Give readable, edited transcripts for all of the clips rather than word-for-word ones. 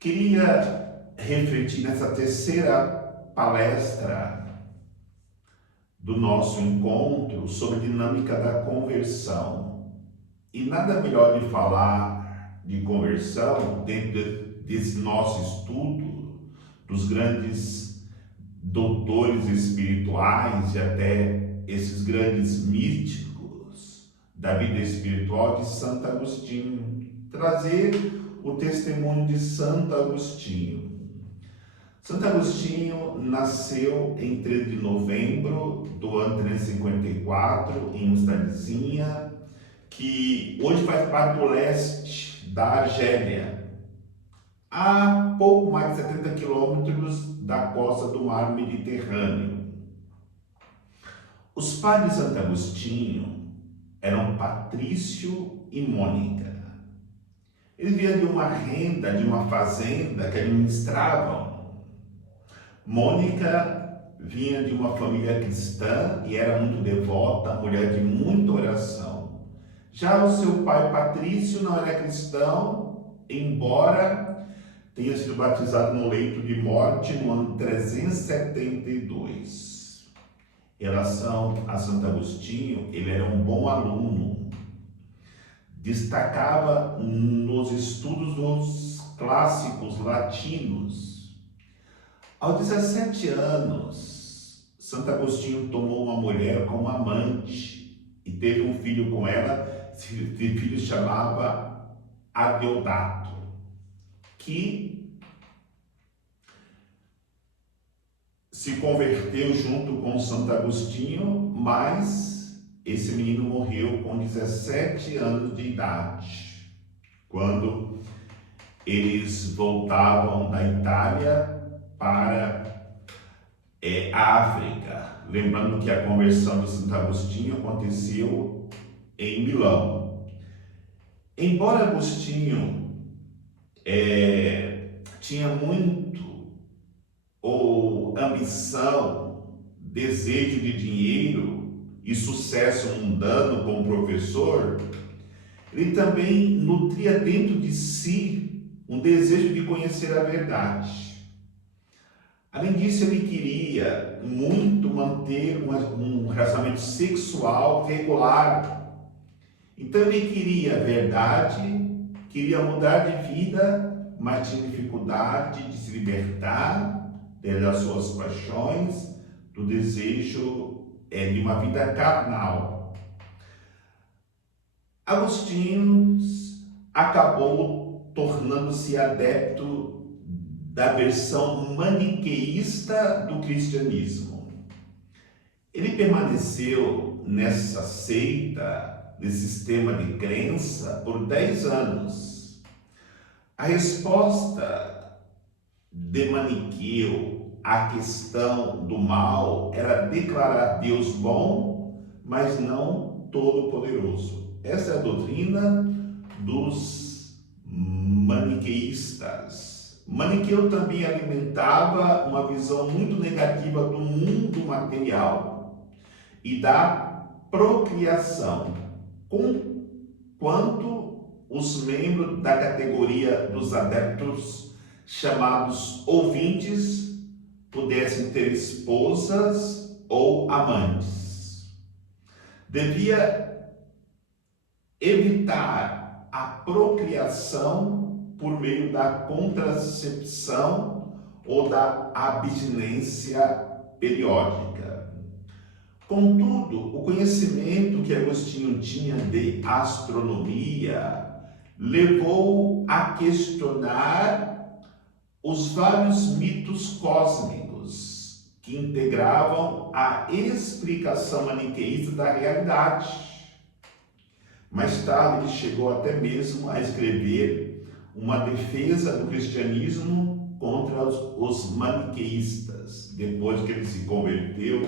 Queria refletir nessa terceira palestra do nosso encontro sobre a dinâmica da conversão. E nada melhor de falar de conversão dentro desse nosso estudo dos grandes doutores espirituais e até esses grandes místicos da vida espiritual de Santo Agostinho. Trazer o testemunho de Santo Agostinho. Santo Agostinho nasceu em 13 de novembro do ano 354 em uma cidadezinha que hoje faz parte do leste da Argélia, a pouco mais de 70 quilômetros da costa do mar Mediterrâneo. Os pais de Santo Agostinho eram Patrício e Mônica. Eles vinham de uma renda, de uma fazenda que administravam. Mônica vinha de uma família cristã e era muito devota, mulher de muita oração. Já o seu pai Patrício não era cristão, embora tenha sido batizado no leito de morte no ano 372. Em relação a Santo Agostinho, ele era um bom aluno. Destacava nos estudos dos clássicos latinos. Aos 17 anos, Santo Agostinho tomou uma mulher como amante e teve um filho com ela. Esse filho chamava Adeodato, que se converteu junto com Santo Agostinho, mas esse menino morreu com 17 anos de idade, quando eles voltavam da Itália para a África. Lembrando que a conversão de Santo Agostinho aconteceu em Milão. Embora Agostinho tinha muito ambição, desejo de dinheiro e sucesso mundano como professor, ele também nutria dentro de si um desejo de conhecer a verdade. Além disso, ele queria muito manter um relacionamento sexual regular. Então ele queria a verdade, queria mudar de vida, mas tinha dificuldade de se libertar das suas paixões, do desejo de uma vida carnal. Agostinho acabou tornando-se adepto da versão maniqueísta do cristianismo. Ele permaneceu nessa seita, nesse sistema de crença, por 10 anos. A resposta de Maniqueu à questão do mal era declarar Deus bom, mas não todo-poderoso. Essa é a doutrina dos maniqueístas. Maniqueu também alimentava uma visão muito negativa do mundo material e da procriação, quanto os membros da categoria dos adeptos chamados ouvintes pudessem ter esposas ou amantes. Devia evitar a procriação por meio da contracepção ou da abstinência periódica. Contudo, o conhecimento que Agostinho tinha de astronomia levou a questionar os vários mitos cósmicos que integravam a explicação maniqueísta da realidade. Mais tarde, ele chegou até mesmo a escrever uma defesa do cristianismo contra os maniqueístas, depois que ele se converteu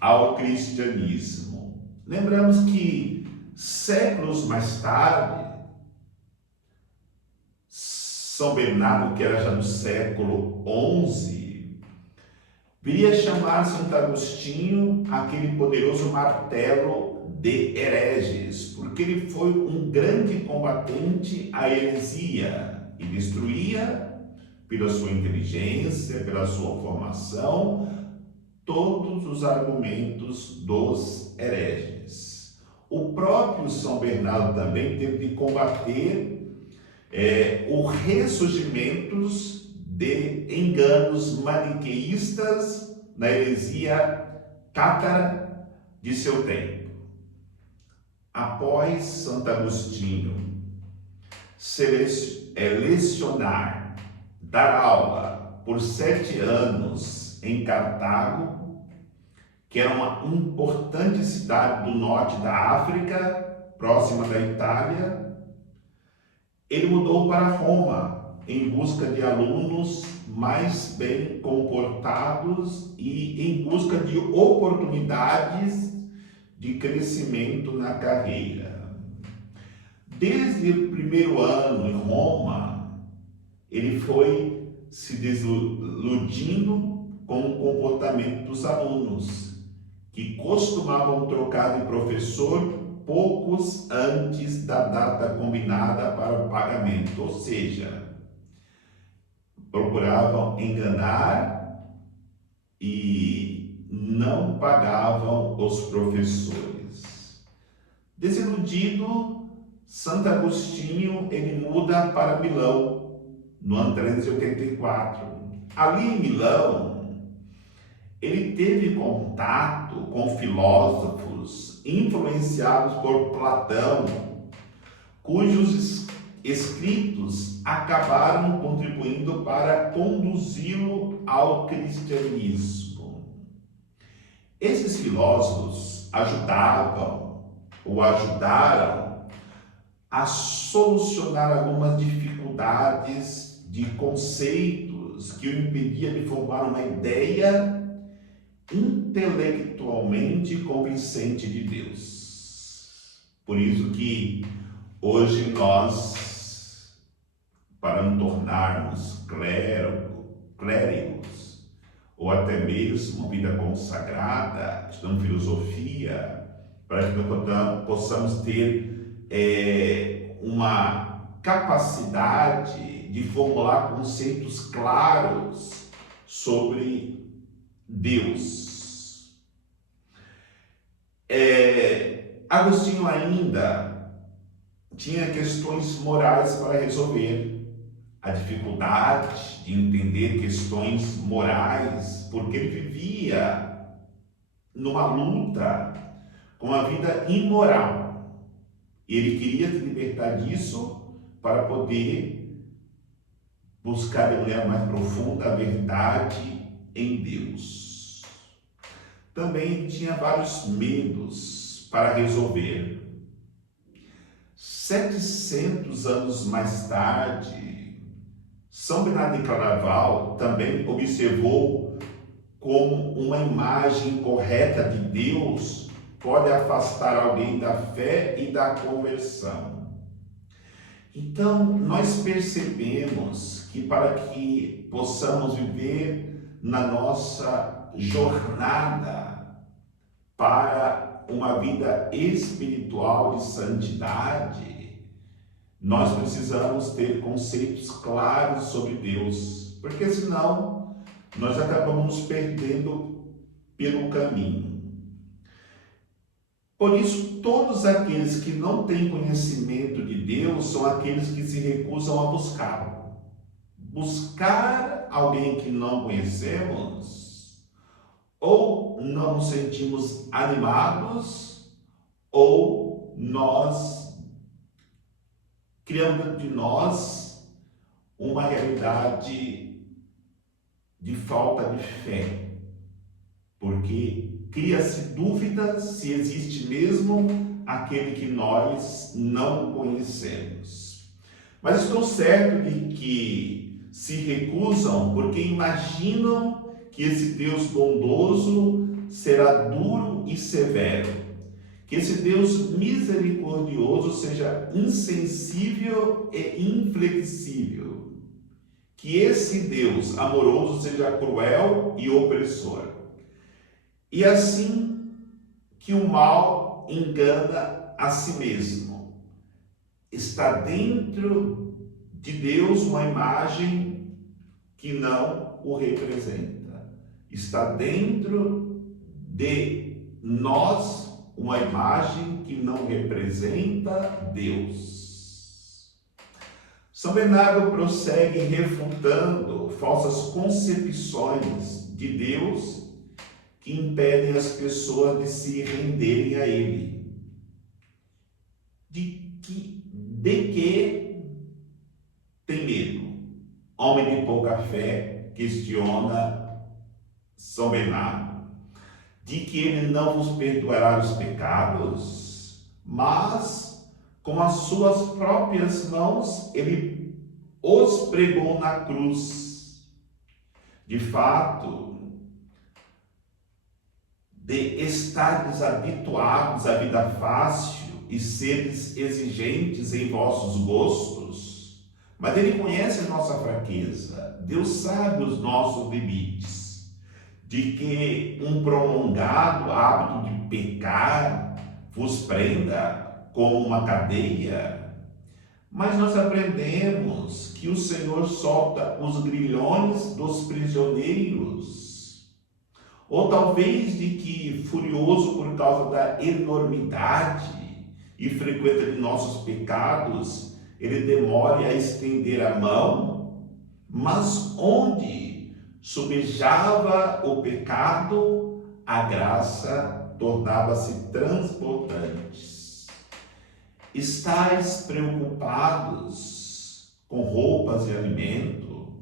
ao cristianismo. Lembramos que séculos mais tarde, São Bernardo, que era já do século XI, viria chamar Santo Agostinho aquele poderoso martelo de hereges, porque ele foi um grande combatente à heresia e destruía pela sua inteligência, pela sua formação, todos os argumentos dos hereges. O próprio São Bernardo também teve de combater o ressurgimento de enganos maniqueístas na heresia cátara de seu tempo. Após Santo Agostinho lecionar, dar aula por 7 anos em Cartago, que era uma importante cidade do norte da África, próxima da Itália, ele mudou para Roma em busca de alunos mais bem comportados e em busca de oportunidades de crescimento na carreira. Desde o primeiro ano em Roma, ele foi se desiludindo com o comportamento dos alunos, que costumavam trocar de professor poucos antes da data combinada para o pagamento, ou seja, procuravam enganar e não pagavam os professores. Desiludido, Santo Agostinho ele muda para Milão, no ano 384. Ali em Milão, ele teve contato com filósofos influenciados por Platão, cujos escritos acabaram contribuindo para conduzi-lo ao cristianismo. Esses filósofos ajudaram a solucionar algumas dificuldades de conceitos que o impediam de formar uma ideia intelectualmente convincente de Deus. Por isso que hoje nós, para nos tornarmos clérigos, ou até mesmo uma vida consagrada, estudando filosofia, para que nós possamos ter uma capacidade de formular conceitos claros sobre Deus. Agostinho ainda tinha questões morais para resolver, a dificuldade de entender questões morais, porque ele vivia numa luta com a vida imoral. E ele queria se libertar disso para poder buscar de maneira mais profunda a verdade em Deus. Também tinha vários medos para resolver. 700 anos mais tarde, São Bernardo de Claraval também observou como uma imagem correta de Deus pode afastar alguém da fé e da conversão. Então, nós percebemos que para que possamos viver na nossa jornada para uma vida espiritual de santidade, nós precisamos ter conceitos claros sobre Deus, porque senão nós acabamos nos perdendo pelo caminho. Por isso, todos aqueles que não têm conhecimento de Deus são aqueles que se recusam a buscá-lo. Buscar alguém que não conhecemos, ou não nos sentimos animados, ou nós criamos dentro de nós uma realidade de falta de fé, porque cria-se dúvida se existe mesmo aquele que nós não conhecemos. Mas estou certo de que se recusam porque imaginam que esse Deus bondoso será duro e severo, que esse Deus misericordioso seja insensível e inflexível, que esse Deus amoroso seja cruel e opressor. E assim que o mal engana a si mesmo. Está dentro de Deus uma imagem que não o representa. Está dentro de nós uma imagem que não representa Deus. São Bernardo prossegue refutando falsas concepções de Deus que impedem as pessoas de se renderem a Ele. De que tem medo? Homem de pouca fé, questiona São Bernardo. De que Ele não vos perdoará os pecados, mas com as suas próprias mãos Ele os pregou na cruz. De fato, de estardes habituados à vida fácil e seres exigentes em vossos gostos, mas Ele conhece a nossa fraqueza, Deus sabe os nossos limites, de que um prolongado hábito de pecar vos prenda como uma cadeia, mas nós aprendemos que o Senhor solta os grilhões dos prisioneiros, ou talvez de que, furioso por causa da enormidade e frequência de nossos pecados, Ele demore a estender a mão, mas onde subjava o pecado, a graça tornava-se transbordante. Estais preocupados com roupas e alimento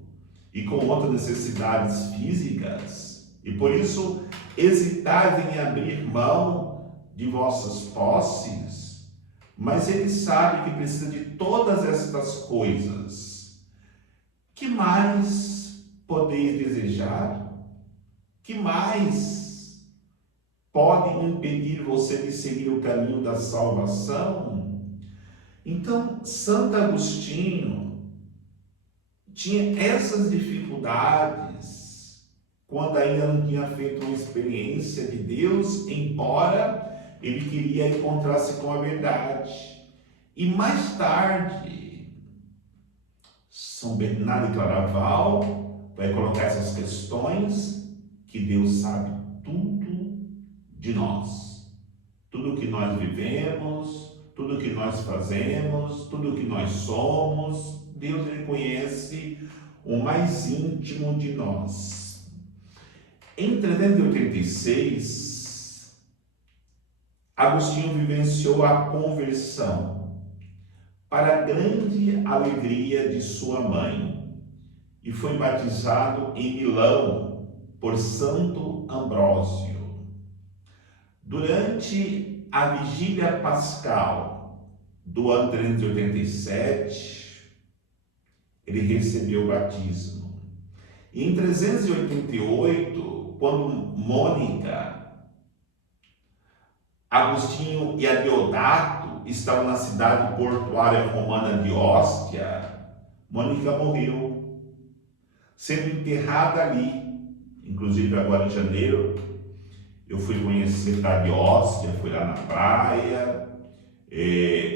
e com outras necessidades físicas, e por isso hesitais em abrir mão de vossas posses, mas Ele sabe que precisa de todas estas coisas. Que mais podeis desejar? Que mais pode impedir você de seguir o caminho da salvação? Então, Santo Agostinho tinha essas dificuldades quando ainda não tinha feito uma experiência de Deus, embora ele queria encontrar-se com a verdade. E mais tarde, São Bernardo de Claraval vai colocar essas questões, que Deus sabe tudo de nós. Tudo que nós vivemos, tudo que nós fazemos, tudo que nós somos, Deus ele conhece o mais íntimo de nós. Em 386, Agostinho vivenciou a conversão, para a grande alegria de sua mãe, e foi batizado em Milão por Santo Ambrósio. Durante a vigília pascal do ano 387, ele recebeu o batismo. E em 388, quando Mônica, Agostinho e Adeodato estavam na cidade portuária romana de Óstia, Mônica morreu, sendo enterrada ali. Inclusive agora em janeiro eu fui conhecer a cidade de Óstia, fui lá na praia,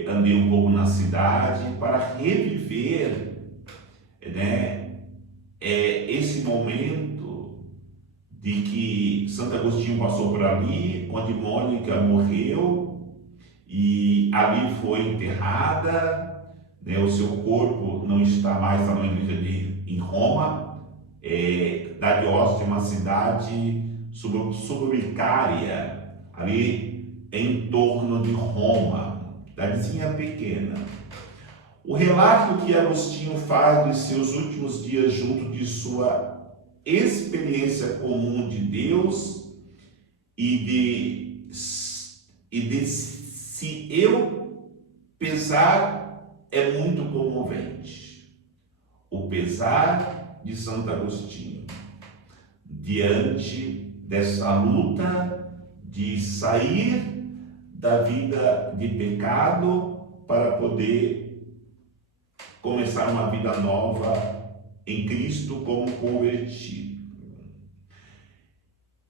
andei um pouco na cidade para reviver, esse momento de que Santo Agostinho passou por ali, onde Mônica morreu e ali foi enterrada, o seu corpo não está mais na igreja em Roma, da Óstia, uma cidade suburbicária, ali em torno de Roma, cidadezinha pequena. O relato que Agostinho faz dos seus últimos dias junto de sua experiência comum de Deus e de se eu pesar é muito comovente. O pesar de Santo Agostinho diante dessa luta de sair da vida de pecado para poder começar uma vida nova em Cristo como convertido.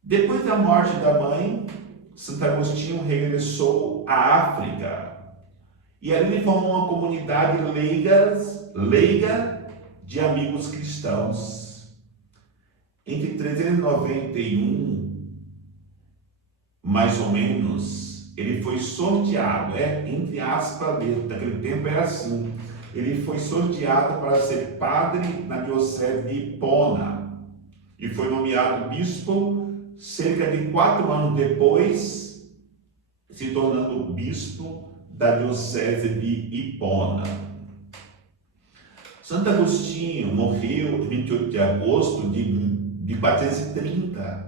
Depois da morte da mãe, Santo Agostinho regressou à África e ali formou uma comunidade leiga de amigos cristãos. Entre 391, mais ou menos, ele foi sorteado, entre aspas, daquele tempo era assim, ele foi sorteado para ser padre na diocese de Hipona e foi nomeado bispo cerca de 4 anos depois, se tornando bispo da diocese de Hipona. Santo Agostinho morreu em 28 de agosto de 430,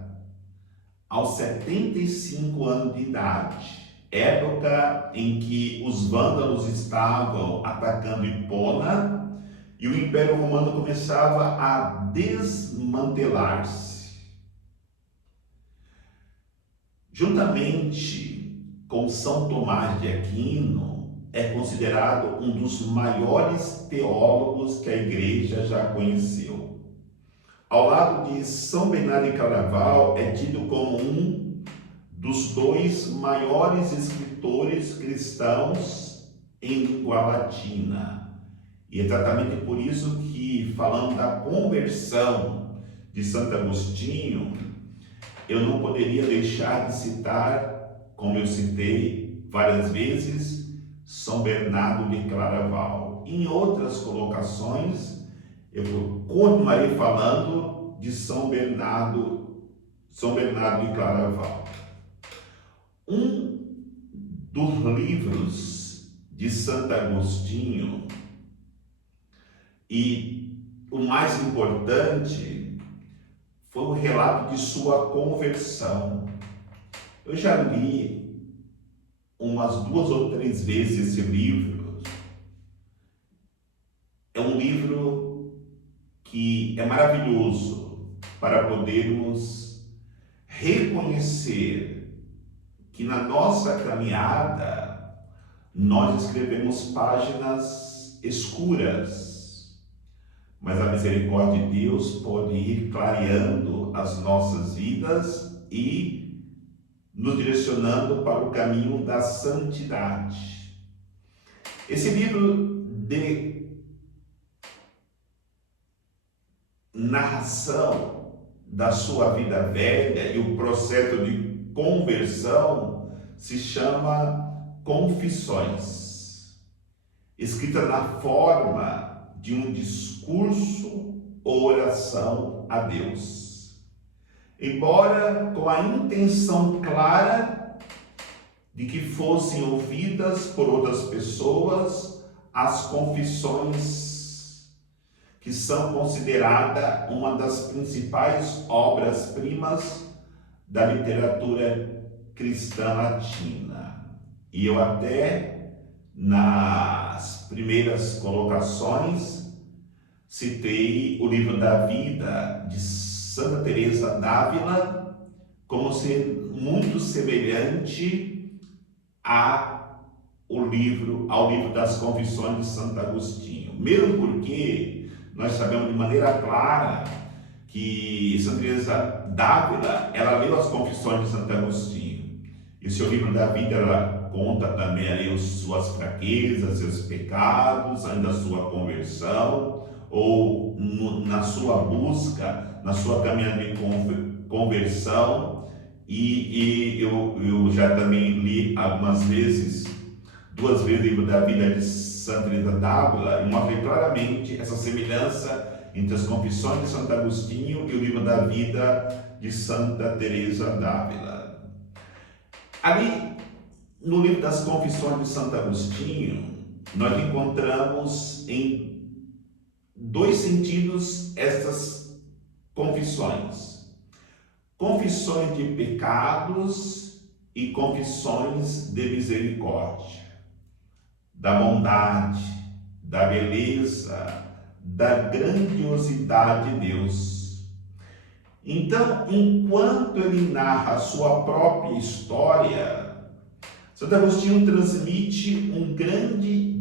aos 75 anos de idade, época em que os vândalos estavam atacando Hipona e o Império Romano começava a desmantelar-se. Juntamente com São Tomás de Aquino, é considerado um dos maiores teólogos que a Igreja já conheceu. Ao lado de São Bernardo de Claraval, é tido como um dos 2 maiores escritores cristãos em língua latina. E é exatamente por isso que, falando da conversão de Santo Agostinho, eu não poderia deixar de citar, como eu citei várias vezes, São Bernardo de Claraval. Em outras colocações, eu continuarei falando de São Bernardo de Claraval. Um dos livros de Santo Agostinho, e o mais importante, foi o relato de sua conversão. Eu já li umas 2 ou 3 vezes esse livro. É um livro que é maravilhoso para podermos reconhecer que na nossa caminhada nós escrevemos páginas escuras, mas a misericórdia de Deus pode ir clareando as nossas vidas e nos direcionando para o caminho da santidade. Esse livro de narração da sua vida velha e o processo de conversão se chama Confissões, escrita na forma de um discurso ou oração a Deus, embora com a intenção clara de que fossem ouvidas por outras pessoas as confissões que são consideradas uma das principais obras-primas da literatura cristã latina. E eu até, nas primeiras colocações, citei o livro da vida de Santa Teresa d'Ávila como sendo muito semelhante ao livro das Confissões de Santo Agostinho, mesmo porque nós sabemos de maneira clara que Santa Teresa d'Ávila, ela leu as Confissões de Santo Agostinho, e o seu livro da vida, ela conta também ali suas fraquezas, seus pecados, ainda a sua conversão, ou na sua busca, na sua caminhada de conversão, e eu já também li algumas vezes, 2 vezes o livro da vida de Santa Teresa d'Ávila, e mostra claramente essa semelhança entre as Confissões de Santo Agostinho e o livro da vida de Santa Teresa d'Ávila. Ali, no livro das Confissões de Santo Agostinho, nós encontramos em 2 sentidos estas confissões: confissões de pecados e confissões de misericórdia, da bondade, da beleza, da grandiosidade de Deus. Então, enquanto ele narra a sua própria história, Santo Agostinho transmite um grande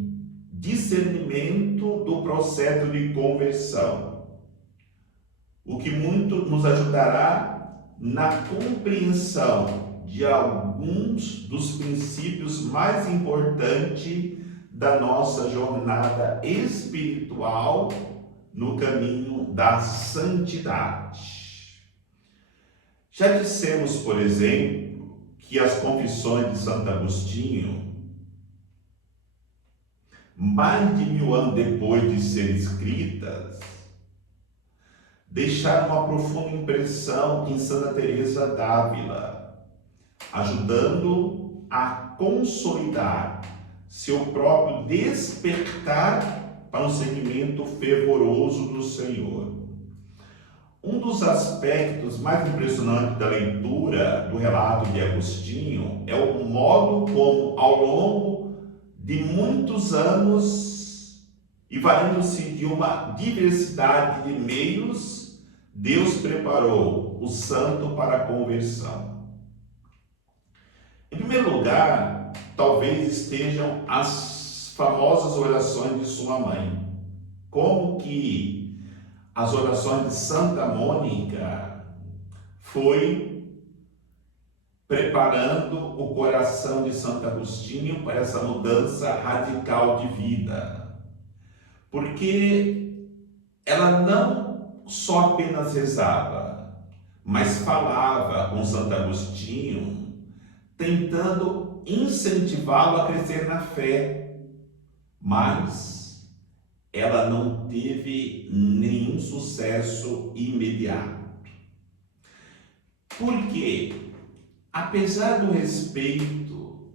discernimento do processo de conversão, o que muito nos ajudará na compreensão de alguns dos princípios mais importantes da nossa jornada espiritual no caminho da santidade. Já dissemos, por exemplo, que as Confissões de Santo Agostinho, mais de 1000 anos depois de serem escritas, deixaram uma profunda impressão em Santa Teresa d'Ávila, ajudando a consolidar seu próprio despertar para um seguimento fervoroso do Senhor. Um dos aspectos mais impressionantes da leitura do relato de Agostinho é o modo como, ao longo de muitos anos e valendo-se de uma diversidade de meios, Deus preparou o santo para a conversão. Em primeiro lugar, talvez estejam as famosas orações de sua mãe, como que as orações de Santa Mônica foi preparando o coração de Santo Agostinho para essa mudança radical de vida. Porque ela não só apenas rezava, mas falava com Santo Agostinho, tentando incentivá-lo a crescer na fé. Mas ela não teve nenhum sucesso imediato. Por quê? Apesar do respeito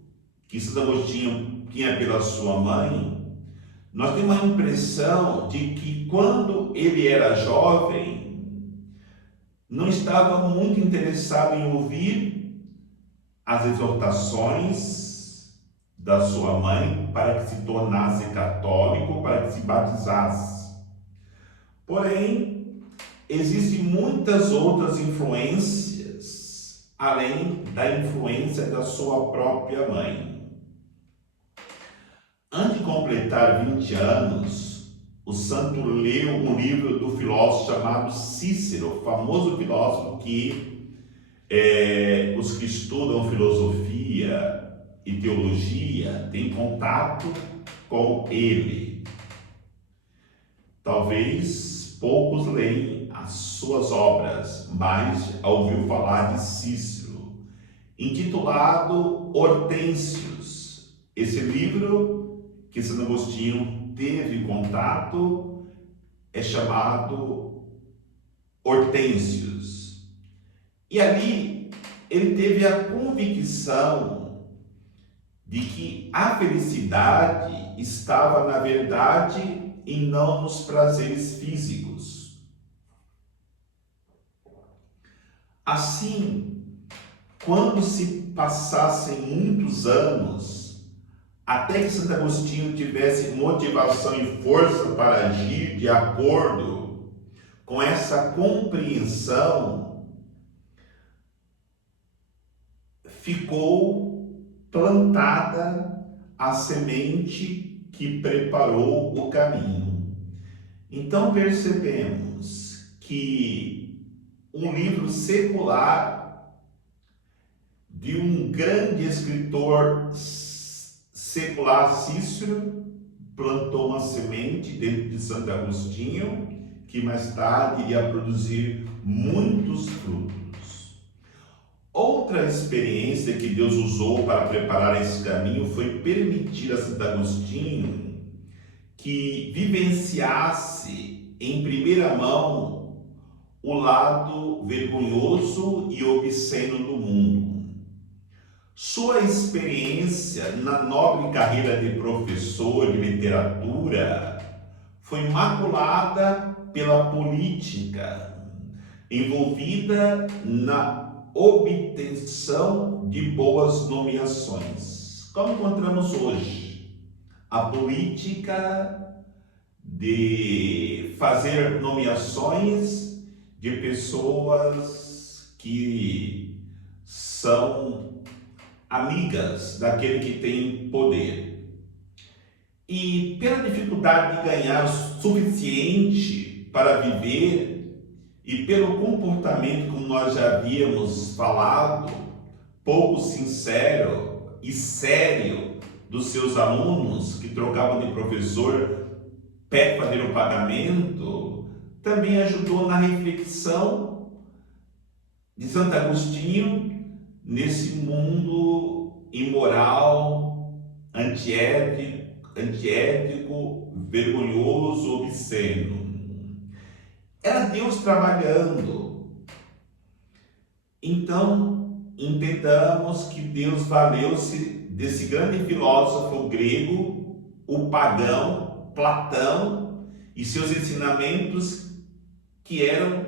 que Santo Agostinho tinha pela sua mãe, nós temos a impressão de que quando ele era jovem, não estava muito interessado em ouvir as exortações da sua mãe para que se tornasse católico, para que se batizasse. Porém, existem muitas outras influências, além da influência da sua própria mãe. Antes de completar 20 anos, o santo leu um livro do filósofo chamado Cícero, famoso filósofo que os que estudam filosofia e teologia têm contato com ele. Talvez poucos leem as suas obras, mas já ouviu falar de Cícero, intitulado Hortênsios. Esse livro que Santo Agostinho teve contato é chamado Hortênsios. E ali ele teve a convicção de que a felicidade estava, na verdade, e não nos prazeres físicos. Assim, quando se passassem muitos anos, até que Santo Agostinho tivesse motivação e força para agir de acordo com essa compreensão, ficou plantada a semente que preparou o caminho. Então percebemos que um livro secular de um grande escritor secular, Cícero, plantou uma semente dentro de Santo Agostinho que mais tarde iria produzir muitos frutos. Outra experiência que Deus usou para preparar esse caminho foi permitir a Santo Agostinho que vivenciasse em primeira mão o lado vergonhoso e obsceno do mundo. Sua experiência na nobre carreira de professor de literatura foi maculada pela política, envolvida na obtenção de boas nomeações, como encontramos hoje. A política de fazer nomeações de pessoas que são amigas daquele que tem poder. E pela dificuldade de ganhar o suficiente para viver e pelo comportamento, como nós já havíamos falado, pouco sincero e sério dos seus alunos que trocavam de professor para fazer o pagamento, também ajudou na reflexão de Santo Agostinho nesse mundo imoral, antiético, vergonhoso, obsceno. Era Deus trabalhando. Então, entendamos que Deus valeu-se desse grande filósofo grego, o pagão, Platão, e seus ensinamentos que eram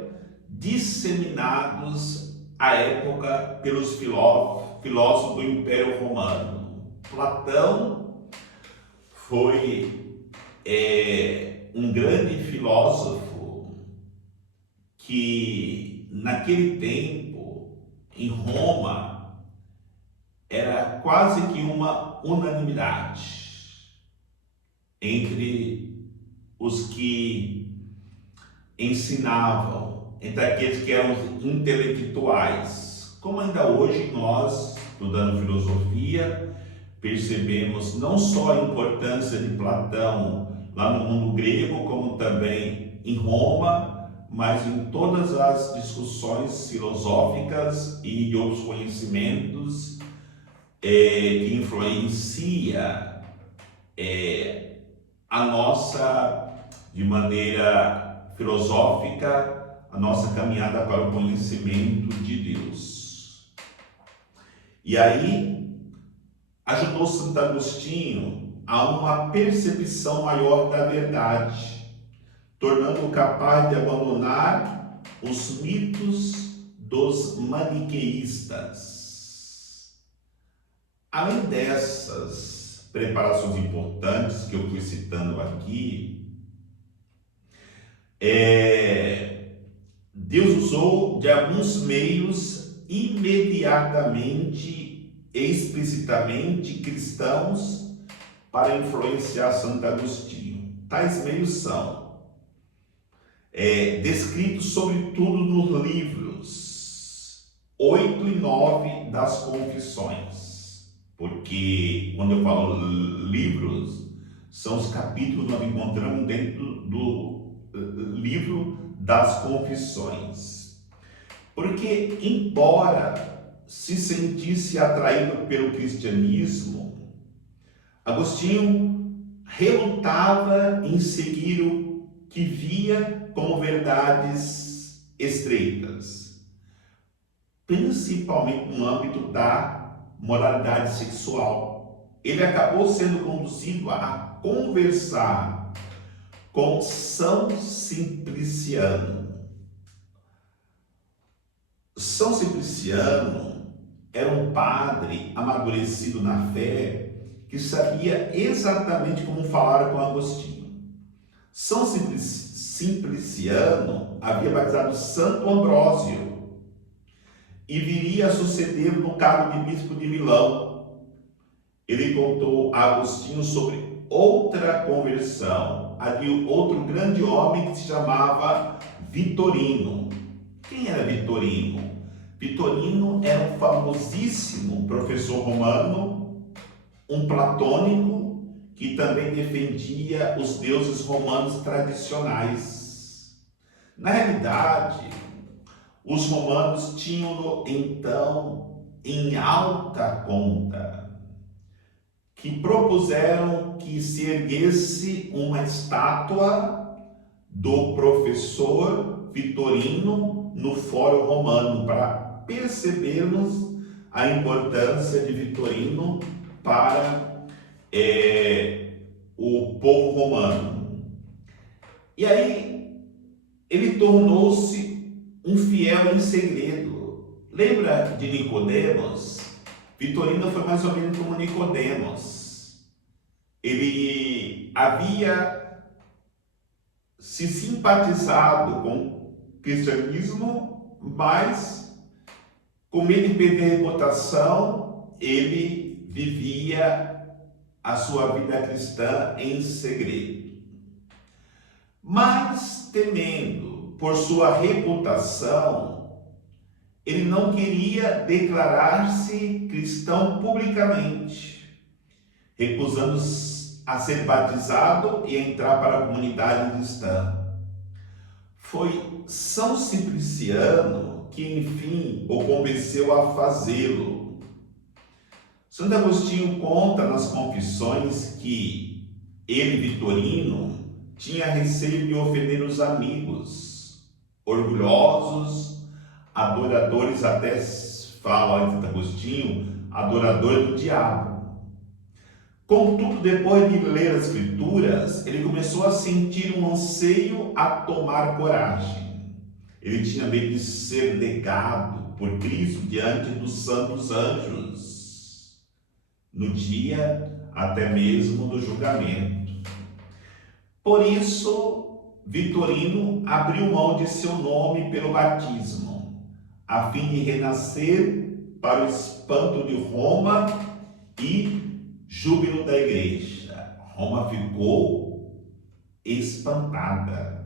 disseminados à época pelos filósofos do Império Romano. Platão foi um grande filósofo que naquele tempo, em Roma, era quase que uma unanimidade entre os que ensinavam, entre aqueles que eram intelectuais. Como ainda hoje nós, estudando filosofia, percebemos não só a importância de Platão lá no mundo grego, como também em Roma, mas em todas as discussões filosóficas e de outros conhecimentos que influencia a nossa, de maneira filosófica, a nossa caminhada para o conhecimento de Deus. E aí, ajudou Santo Agostinho a uma percepção maior da verdade, tornando-o capaz de abandonar os mitos dos maniqueístas. Além dessas preparações importantes que eu fui citando aqui, Deus usou de alguns meios imediatamente e explicitamente cristãos para influenciar Santo Agostinho. Tais meios são descritos sobretudo nos livros 8 e 9 das Confissões, porque quando eu falo livros, são os capítulos que nós encontramos dentro do livro das Confissões. Porque, embora se sentisse atraído pelo cristianismo, Agostinho relutava em seguir o que via como verdades estreitas, principalmente no âmbito da moralidade sexual. Ele acabou sendo conduzido a conversar com São Simpliciano. São Simpliciano era um padre amadurecido na fé que sabia exatamente como falar com Agostinho. São Simpliciano havia batizado Santo Ambrósio e viria a suceder no cargo de bispo de Milão. Ele contou a Agostinho sobre outra conversão, a de outro grande homem que se chamava Vitorino. Quem era Vitorino? Vitorino era um famosíssimo professor romano, um platônico, que também defendia os deuses romanos tradicionais. Na realidade, os romanos tinham então em alta conta, que propuseram que se erguesse uma estátua do professor Vitorino no Fórum Romano, para percebermos a importância de Vitorino para o povo romano. E aí ele tornou-se um fiel em segredo. Lembra de Nicodemos? Vitorino foi mais ou menos como Nicodemos. Ele havia se simpatizado com o cristianismo, mas com medo de perder a reputação, ele vivia a sua vida cristã em segredo. Mas, temendo por sua reputação, ele não queria declarar-se cristão publicamente, recusando a ser batizado e entrar para a comunidade cristã. Foi São Simpliciano que, enfim, o convenceu a fazê-lo. Santo Agostinho conta nas Confissões que ele, Vitorino, tinha receio de ofender os amigos, orgulhosos, adoradores, até fala Santo Agostinho, adorador do diabo. Contudo, depois de ler as Escrituras, ele começou a sentir um anseio a tomar coragem. Ele tinha medo de ser negado por Cristo diante dos santos anjos, no dia até mesmo do julgamento. Por isso, Vitorino abriu mão de seu nome pelo batismo, a fim de renascer para o espanto de Roma e júbilo da igreja. Roma ficou espantada.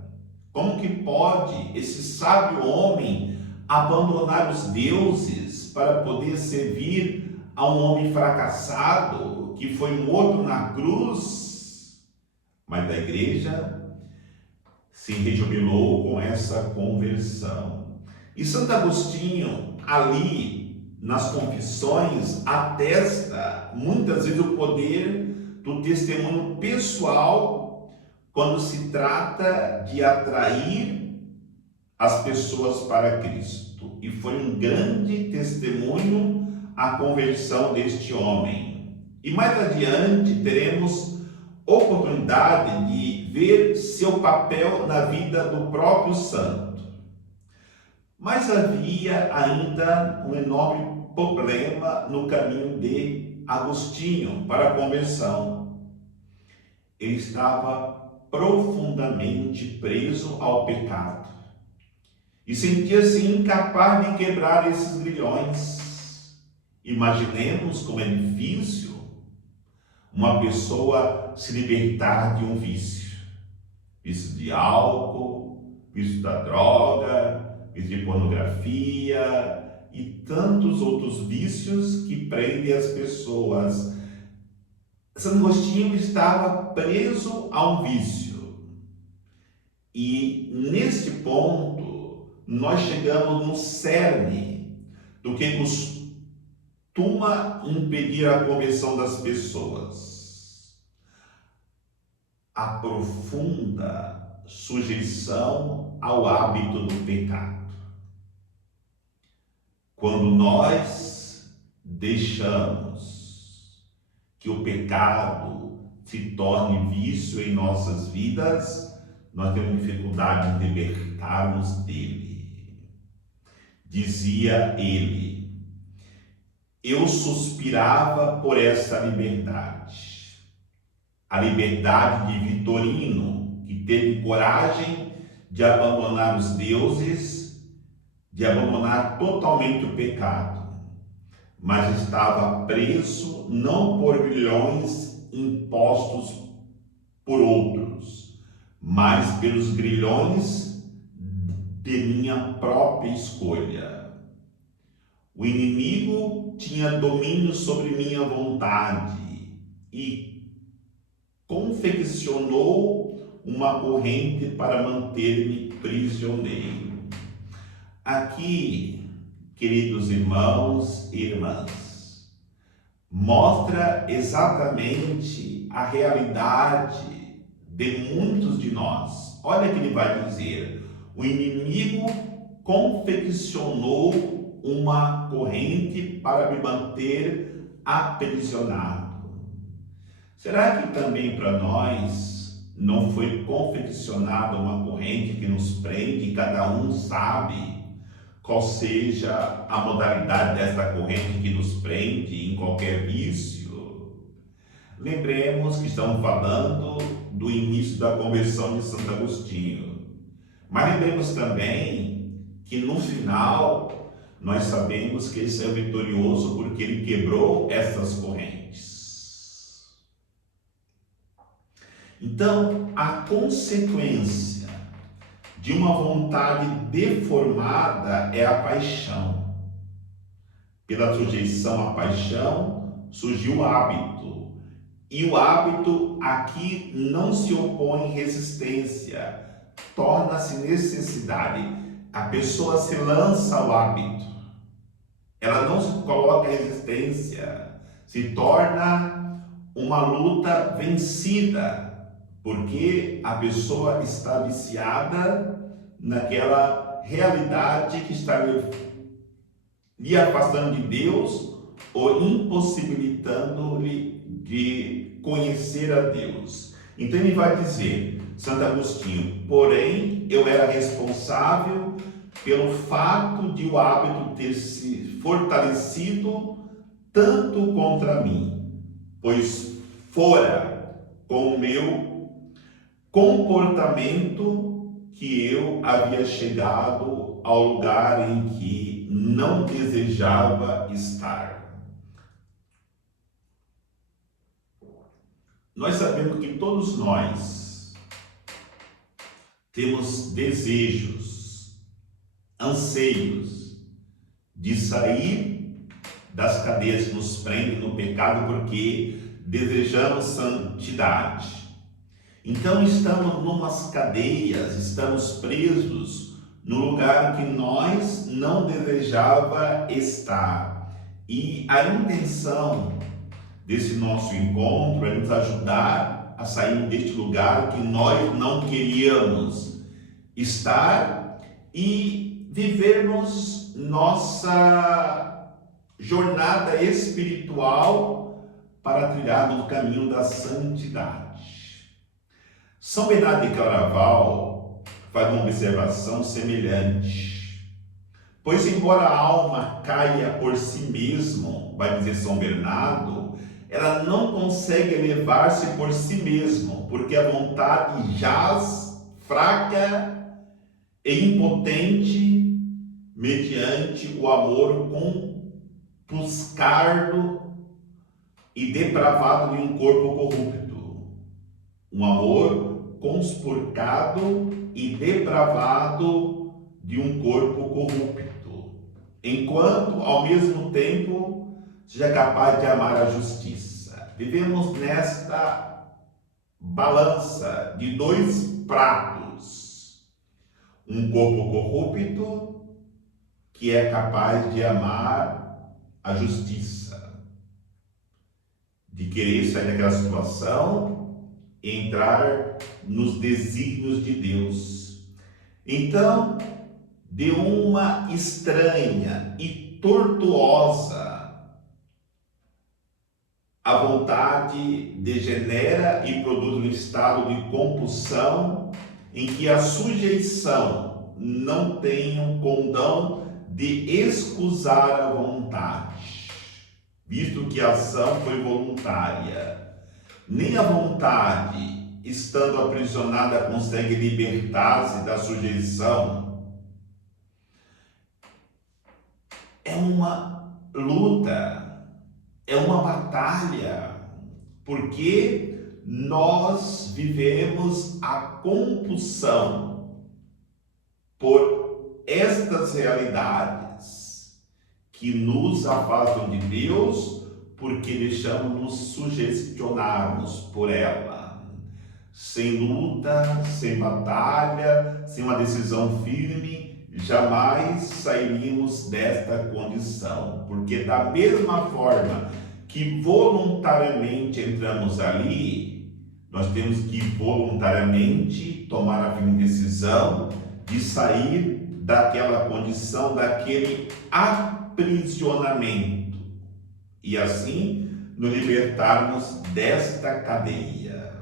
Como que pode esse sábio homem abandonar os deuses para poder servir a um homem fracassado que foi morto na cruz? Mas a igreja se rejubilou com essa conversão. E Santo Agostinho, ali nas Confissões, atesta muitas vezes o poder do testemunho pessoal quando se trata de atrair as pessoas para Cristo. E foi um grande testemunho a conversão deste homem. E mais adiante teremos oportunidade de ver seu papel na vida do próprio santo. Mas havia ainda um enorme problema no caminho de Agostinho para a conversão. Ele estava profundamente preso ao pecado e sentia-se incapaz de quebrar esses grilhões. Imaginemos como é difícil uma pessoa se libertar de um vício de álcool, vício da droga, de pornografia e tantos outros vícios que prendem as pessoas. Santo Agostinho estava preso a um vício. E neste ponto, nós chegamos no cerne do que costuma impedir a conversão das pessoas: a profunda sujeição ao hábito do pecado. Quando nós deixamos que o pecado se torne vício em nossas vidas, nós temos dificuldade em libertarmos dele. Dizia ele: eu suspirava por essa liberdade, a liberdade de Vitorino, que teve coragem de abandonar os deuses, de abandonar totalmente o pecado, mas estava preso não por grilhões impostos por outros, mas pelos grilhões de minha própria escolha. O inimigo tinha domínio sobre minha vontade e confeccionou uma corrente para manter-me prisioneiro. Aqui, queridos irmãos e irmãs, mostra exatamente a realidade de muitos de nós. Olha que ele vai dizer: o inimigo confeccionou uma corrente para me manter aprisionado. Será que também para nós não foi confeccionada uma corrente que nos prende e cada um sabe qual seja a modalidade desta corrente que nos prende em qualquer vício? Lembremos que estamos falando do início da conversão de Santo Agostinho. Mas lembremos também que no final nós sabemos que ele saiu vitorioso porque ele quebrou essas correntes. Então, a consequência de uma vontade deformada é a paixão. Pela sujeição à paixão surgiu o hábito. E o hábito aqui não se opõe resistência. torna-se necessidade. A pessoa se lança ao hábito. Ela não se coloca resistência. Se torna uma luta vencida, porque a pessoa está viciada naquela realidade que está lhe afastando de Deus ou impossibilitando-lhe de conhecer a Deus. Então ele vai dizer, Santo Agostinho, porém eu era responsável pelo fato de o hábito ter se fortalecido tanto contra mim, pois fora com o meu comportamento que eu havia chegado ao lugar em que não desejava estar. Nós sabemos que todos nós temos desejos, anseios de sair das cadeias que nos prendem no pecado porque desejamos santidade. Então estamos numas cadeias, estamos presos no lugar que nós não desejava estar. E a intenção desse nosso encontro é nos ajudar a sair deste lugar que nós não queríamos estar e vivermos nossa jornada espiritual para trilhar no caminho da santidade. São Bernardo de Claraval faz uma observação semelhante. Pois embora a alma caia por si mesmo, vai dizer São Bernardo, ela não consegue elevar-se por si mesmo, porque a vontade jaz fraca e impotente mediante o amor compuscardo e depravado de um corpo corrupto. Um amor conspurcado e depravado de um corpo corrupto, enquanto ao mesmo tempo seja capaz de amar a justiça. Vivemos nesta balança de dois pratos. Um corpo corrupto que é capaz de amar a justiça, de querer sair daquela situação e entrar nos desígnios de Deus. Então, de uma estranha e tortuosa, a vontade degenera e produz um estado de compulsão em que a sujeição não tem um condão de excusar a vontade, visto que a ação foi voluntária. Nem a vontade, estando aprisionada, consegue libertar-se da sujeição. É uma luta. É uma batalha, porque nós vivemos a compulsão por estas realidades que nos afastam de Deus, porque deixamos nos sugestionarmos por ela. Sem luta, sem batalha, sem uma decisão firme, jamais sairíamos desta condição, porque da mesma forma que voluntariamente entramos ali, nós temos que voluntariamente tomar a firme decisão de sair daquela condição, daquele aprisionamento, e assim nos libertarmos desta cadeia.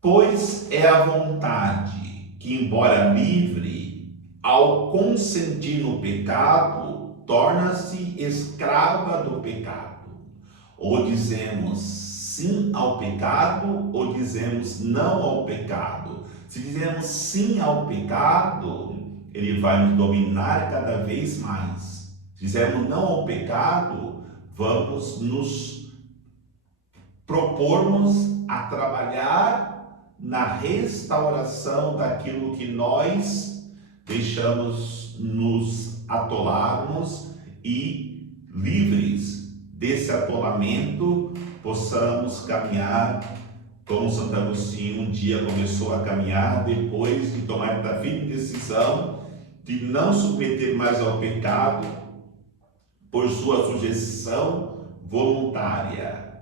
Pois é a vontade que, embora livre, ao consentir no pecado, torna-se escrava do pecado. Ou dizemos sim ao pecado, ou dizemos não ao pecado. Se dizemos sim ao pecado, ele vai nos dominar cada vez mais. Se dizemos não ao pecado, vamos nos propormos a trabalhar na restauração daquilo que nós deixamos nos atolarmos e, livres desse atolamento, possamos caminhar como Santo Agostinho um dia começou a caminhar depois de tomar a firme decisão de não submeter mais ao pecado por sua sujeição voluntária,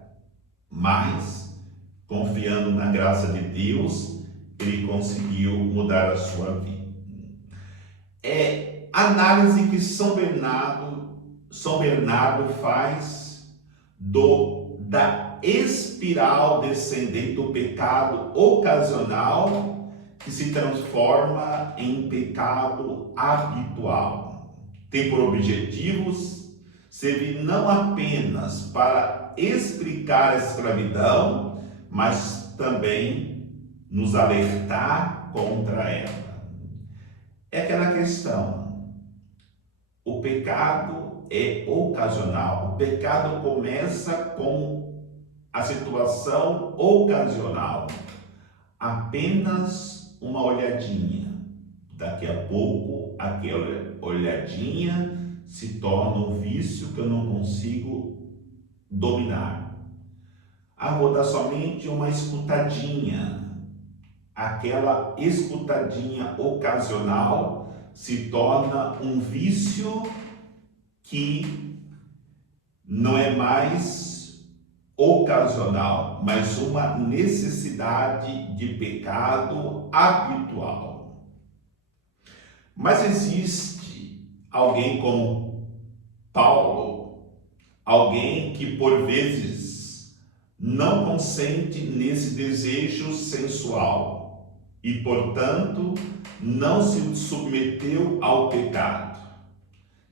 mas confiando na graça de Deus, ele conseguiu mudar a sua vida. É a análise que São Bernardo faz da espiral descendente do pecado ocasional que se transforma em pecado habitual. Tem por objetivos servir não apenas para explicar a escravidão, mas também nos alertar contra ela. É aquela questão, o pecado é ocasional, o pecado começa com a situação ocasional, apenas uma olhadinha, daqui a pouco aquela olhadinha se torna um vício que eu não consigo dominar. Vou dar somente uma escutadinha, aquela escutadinha ocasional se torna um vício que não é mais ocasional, mas uma necessidade de pecado habitual. Mas existe alguém como Paulo, alguém que por vezes não consente nesse desejo sensual e, portanto, não se submeteu ao pecado.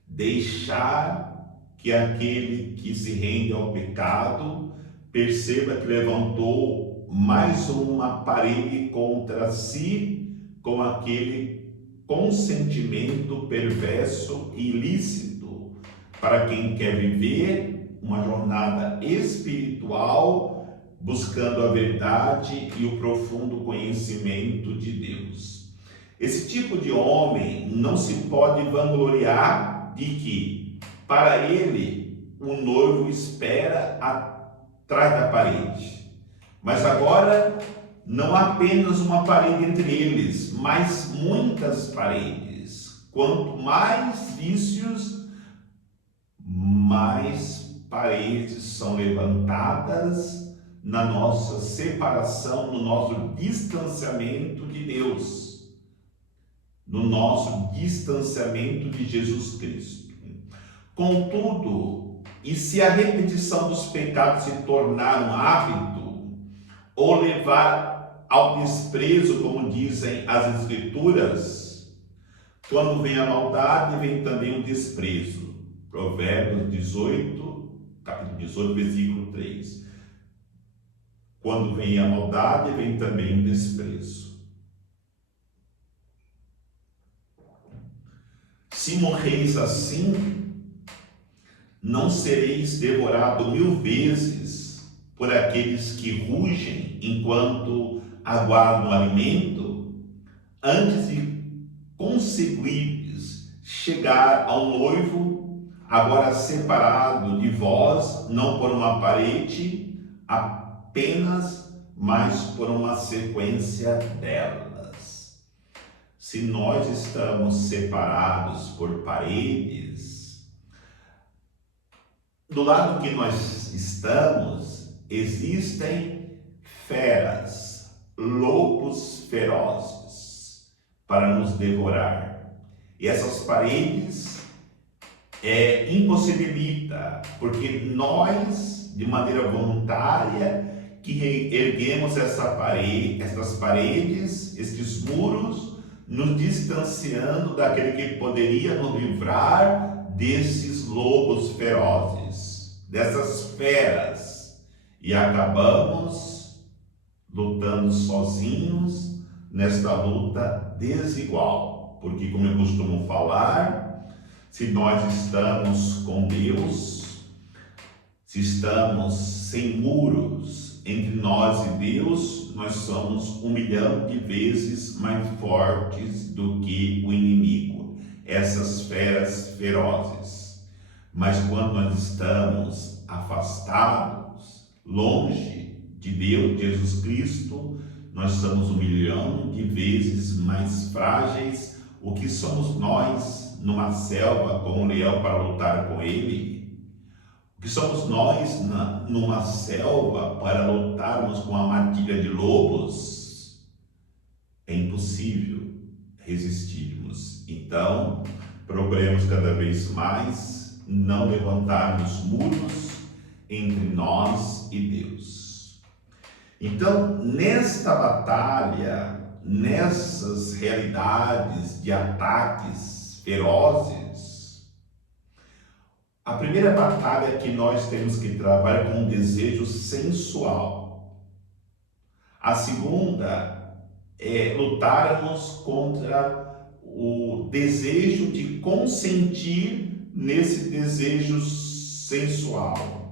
Deixar que aquele que se rende ao pecado perceba que levantou mais uma parede contra si com aquele consentimento perverso e ilícito para quem quer viver uma jornada espiritual buscando a verdade e o profundo conhecimento de Deus. Esse tipo de homem não se pode vangloriar de que, para ele, o noivo espera atrás da parede. Mas agora, não há apenas uma parede entre eles, mas muitas paredes. Quanto mais vícios, mais paredes são levantadas na nossa separação, no nosso distanciamento de Deus, no nosso distanciamento de Jesus Cristo. Contudo, e se a repetição dos pecados se tornar um hábito, ou levar ao desprezo, como dizem as Escrituras, quando vem a maldade, vem também o desprezo. Provérbios 18, capítulo 18, versículo 3. Quando vem a maldade, vem também o desprezo. Se morreis assim, não sereis devorado 1000 vezes por aqueles que rugem enquanto aguardam alimento, antes de conseguires chegar ao noivo, agora separado de vós, não por uma parede apenas, mas por uma sequência delas. Se nós estamos separados por paredes, do lado que nós estamos, existem feras, lobos ferozes para nos devorar. E essas paredes impossibilita, porque nós, de maneira voluntária, que erguemos essas paredes, estes muros, nos distanciando daquele que poderia nos livrar desses lobos ferozes, dessas feras, e acabamos lutando sozinhos nesta luta desigual, porque, como eu costumo falar, se nós estamos com Deus, se estamos sem muros entre nós e Deus, nós somos 1 milhão de vezes mais fortes do que o inimigo, essas feras ferozes. Mas quando nós estamos afastados, longe de Deus, Jesus Cristo, nós somos 1.000.000 de vezes mais frágeis. O que somos nós numa selva com um leão para lutar com ele? O que somos nós numa selva para lutarmos com a matilha de lobos? É impossível resistirmos. Então, procuremos cada vez mais não levantarmos muros entre nós e Deus. Então, nesta batalha, nessas realidades de ataques ferozes, a primeira batalha que nós temos que travar é com um desejo sensual. A segunda é lutarmos contra o desejo de consentir nesse desejo sensual.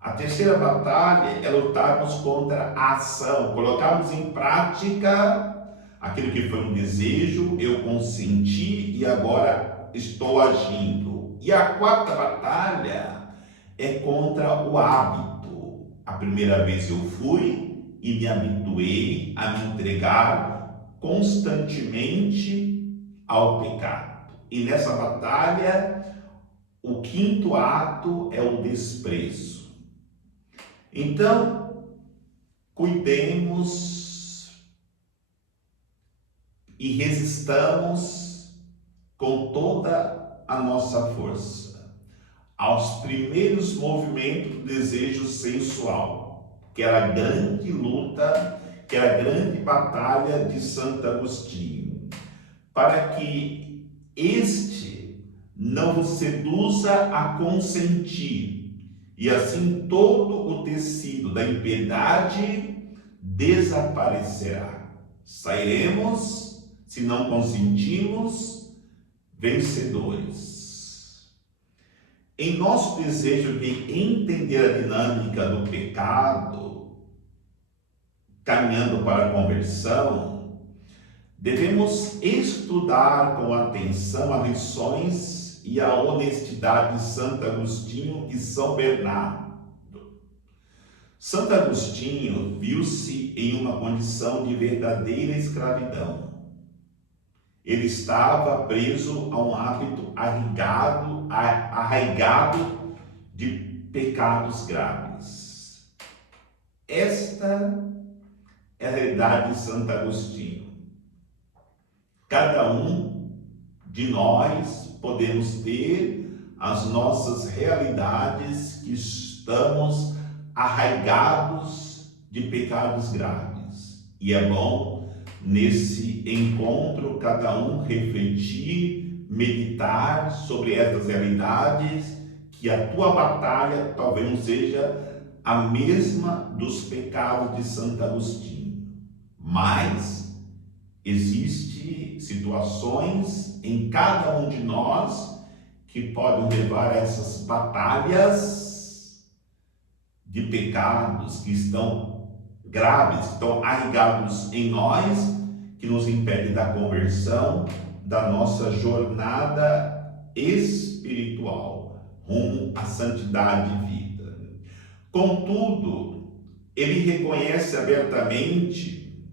A terceira batalha é lutarmos contra a ação, colocarmos em prática aquilo que foi um desejo, eu consenti e agora estou agindo. E a quarta batalha é contra o hábito. A primeira vez eu fui e me habituei a me entregar constantemente ao pecado. E nessa batalha, o quinto ato é o desprezo. Então, cuidemos e resistamos com toda a nossa força aos primeiros movimentos do desejo sensual, que era a grande luta, que era a grande batalha de Santo Agostinho, para que este não vos seduza a consentir, e assim todo o tecido da impiedade desaparecerá. Sairemos, se não consentimos, vencedores. Em nosso desejo de entender a dinâmica do pecado, caminhando para a conversão, devemos estudar com atenção as lições e a honestidade de Santo Agostinho e São Bernardo. Santo Agostinho viu-se em uma condição de verdadeira escravidão. Ele estava preso a um hábito arraigado de pecados graves. Esta é a realidade de Santo Agostinho. Cada um de nós podemos ter as nossas realidades que estamos arraigados de pecados graves. E é bom, nesse encontro, cada um refletir, meditar sobre essas realidades, que a tua batalha talvez não seja a mesma dos pecados de Santo Agostinho, mas existem situações em cada um de nós que podem levar a essas batalhas de pecados que estão graves, que estão arraigados em nós, que nos impedem da conversão, da nossa jornada espiritual rumo à santidade de vida. Contudo, ele reconhece abertamente,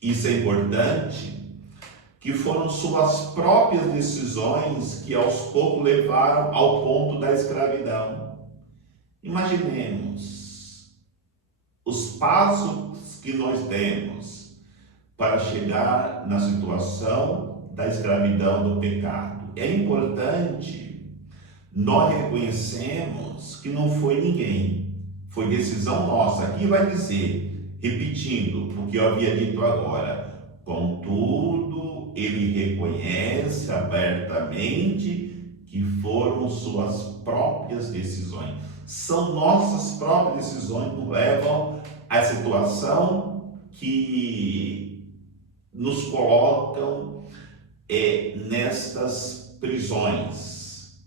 isso é importante, que foram suas próprias decisões que aos poucos levaram ao ponto da escravidão. Imaginemos os passos que nós demos para chegar na situação da escravidão do pecado. É importante nós reconhecemos que não foi ninguém, foi decisão nossa. Aqui vai dizer, repetindo o que eu havia dito agora, contudo, ele reconhece abertamente que foram suas próprias decisões. São nossas próprias decisões que nos levam à situação que nos colocam nestas prisões.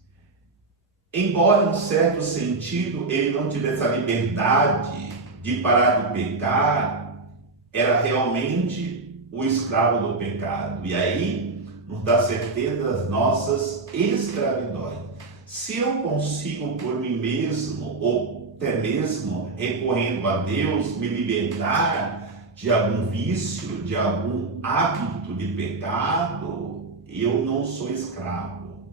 Embora, em certo sentido, ele não tivesse a liberdade de parar de pecar, era realmente o escravo do pecado. E aí nos dá certeza das nossas escravidões. Se eu consigo por mim mesmo, ou até mesmo recorrendo a Deus, me libertar de algum vício, de algum hábito de pecado, eu não sou escravo.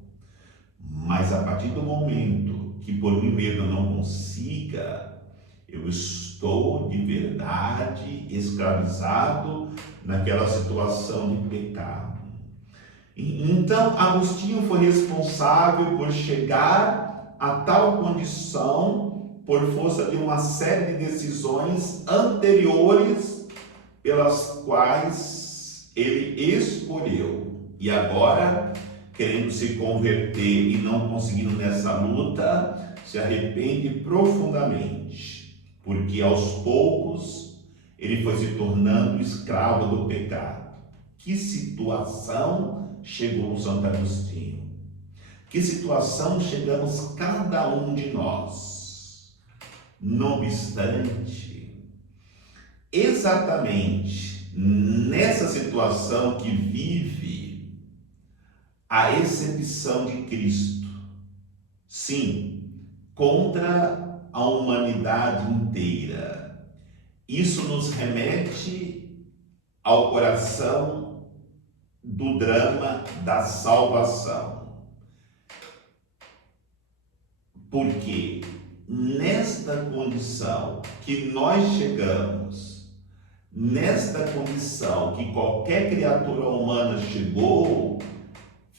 Mas a partir do momento que por mim mesmo eu não consiga, eu estou de verdade escravizado naquela situação de pecado. Então, Agostinho foi responsável por chegar a tal condição por força de uma série de decisões anteriores pelas quais ele escolheu. E agora, querendo se converter e não conseguindo nessa luta, se arrepende profundamente, porque aos poucos ele foi se tornando escravo do pecado. Que situação chegou Santo Agostinho? Que situação chegamos cada um de nós? Não obstante, exatamente nessa situação que vive a excepção de Cristo, sim, contra a humanidade inteira. Isso nos remete ao coração do drama da salvação. Porque nesta condição que nós chegamos, nesta condição que qualquer criatura humana chegou,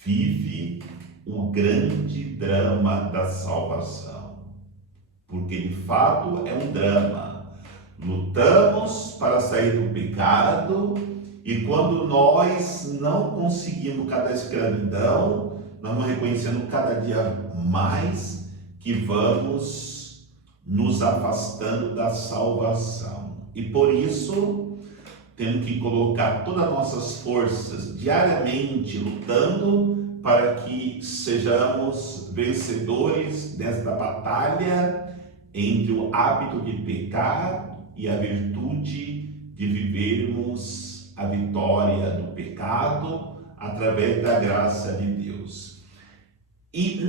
vive o grande drama da salvação. Porque de fato é um drama. Lutamos para sair do pecado, e quando nós não conseguimos cada escravidão, nós vamos reconhecendo cada dia mais que vamos nos afastando da salvação. E por isso, temos que colocar todas as nossas forças diariamente lutando para que sejamos vencedores desta batalha entre o hábito de pecar e a virtude de vivermos a vitória do pecado através da graça de Deus. E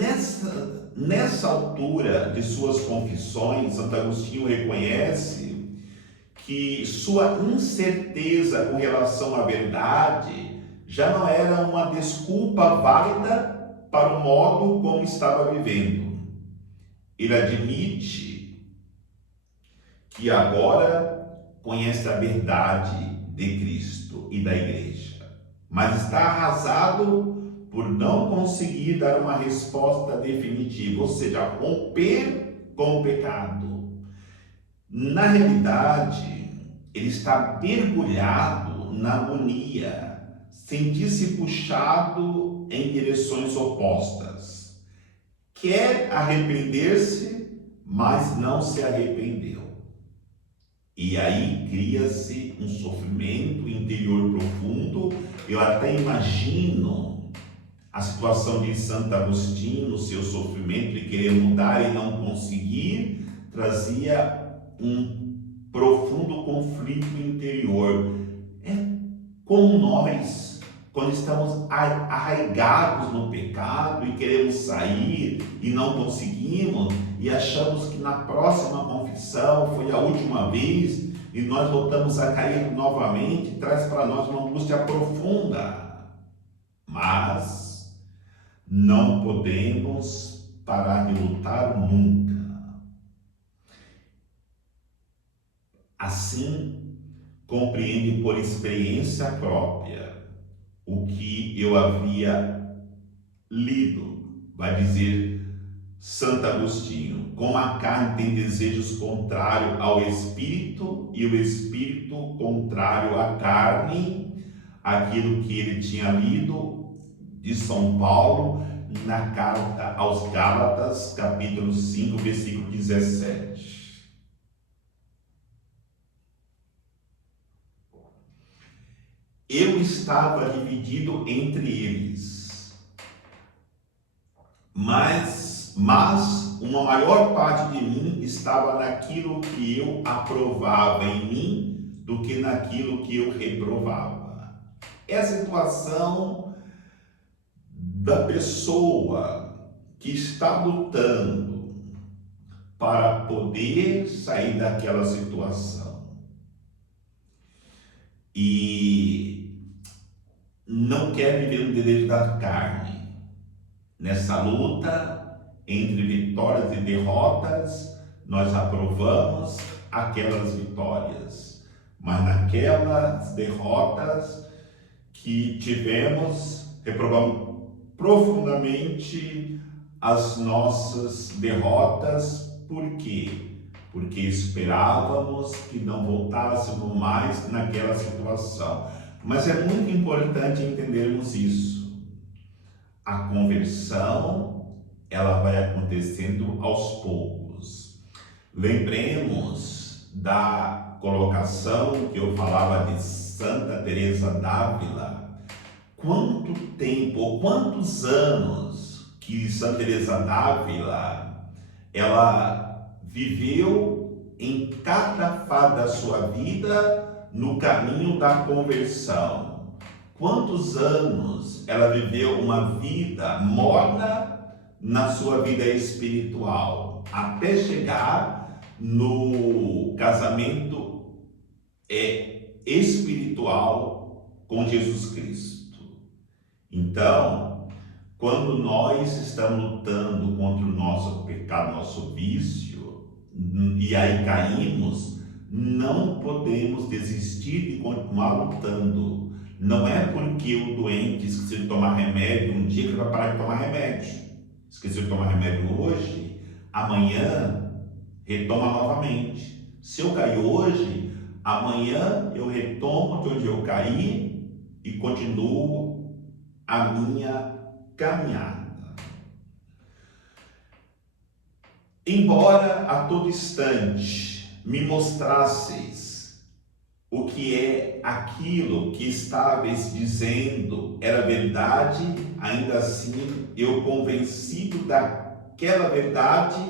nessa altura de suas confissões, Santo Agostinho reconhece que sua incerteza com relação à verdade já não era uma desculpa válida para o modo como estava vivendo. Ele admite que agora conhece a verdade de Cristo e da Igreja, mas está arrasado por não conseguir dar uma resposta definitiva, ou seja, romper com o pecado. Na realidade, ele está mergulhado na agonia, sentir-se puxado em direções opostas. Quer arrepender-se, mas não se arrependeu. E aí cria-se um sofrimento interior profundo. Eu até imagino a situação de Santo Agostinho, no seu sofrimento de querer mudar e não conseguir, trazia um profundo conflito interior. É como nós, quando estamos arraigados no pecado e queremos sair e não conseguimos, e achamos que na próxima confissão foi a última vez e nós voltamos a cair novamente, traz para nós uma angústia profunda. Mas não podemos parar de lutar nunca. Assim, compreende por experiência própria o que eu havia lido, vai dizer Santo Agostinho: como a carne tem desejos contrários ao espírito e o espírito contrário à carne, aquilo que ele tinha lido de São Paulo na carta aos Gálatas, capítulo 5, versículo 17. Eu estava dividido entre eles, mas uma maior parte de mim estava naquilo que eu aprovava em mim do que naquilo que eu reprovava. É a situação da pessoa que está lutando para poder sair daquela situação. E não quer viver no desejo da carne. Nessa luta entre vitórias e derrotas, nós aprovamos aquelas vitórias, mas naquelas derrotas que tivemos, reprovamos profundamente as nossas derrotas. Por quê? Porque esperávamos que não voltássemos mais naquela situação. Mas é muito importante entendermos isso. A conversão, ela vai acontecendo aos poucos. Lembremos da colocação que eu falava de Santa Teresa d'Ávila. Quanto tempo, quantos anos que Santa Teresa d'Ávila, ela viveu em cada fase da sua vida no caminho da conversão. Quantos anos ela viveu uma vida morna na sua vida espiritual, até chegar no casamento espiritual com Jesus Cristo. Então, quando nós estamos lutando contra o nosso pecado, nosso vício, e aí caímos, não podemos desistir de continuar lutando. Não é porque o doente esqueceu de tomar remédio um dia que ele vai parar de tomar remédio. Esqueceu de tomar remédio hoje, amanhã retoma novamente. Se eu cair hoje, amanhã eu retomo de onde eu caí e continuo a minha caminhada. Embora a todo instante me mostrasseis o que é aquilo que estavas dizendo era verdade, ainda assim eu, convencido daquela verdade,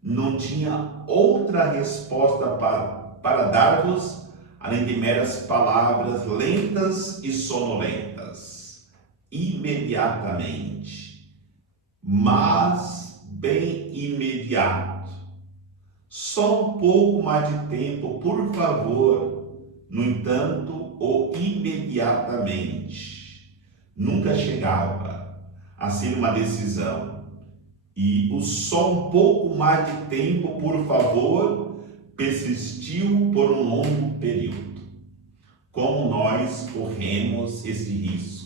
não tinha outra resposta para dar-vos, além de meras palavras lentas e sonolentas. Imediatamente, mas bem imediato. Só um pouco mais de tempo, por favor. No entanto, o imediatamente nunca chegava a ser uma decisão. E o só um pouco mais de tempo, por favor, persistiu por um longo período. Como nós corremos esse risco?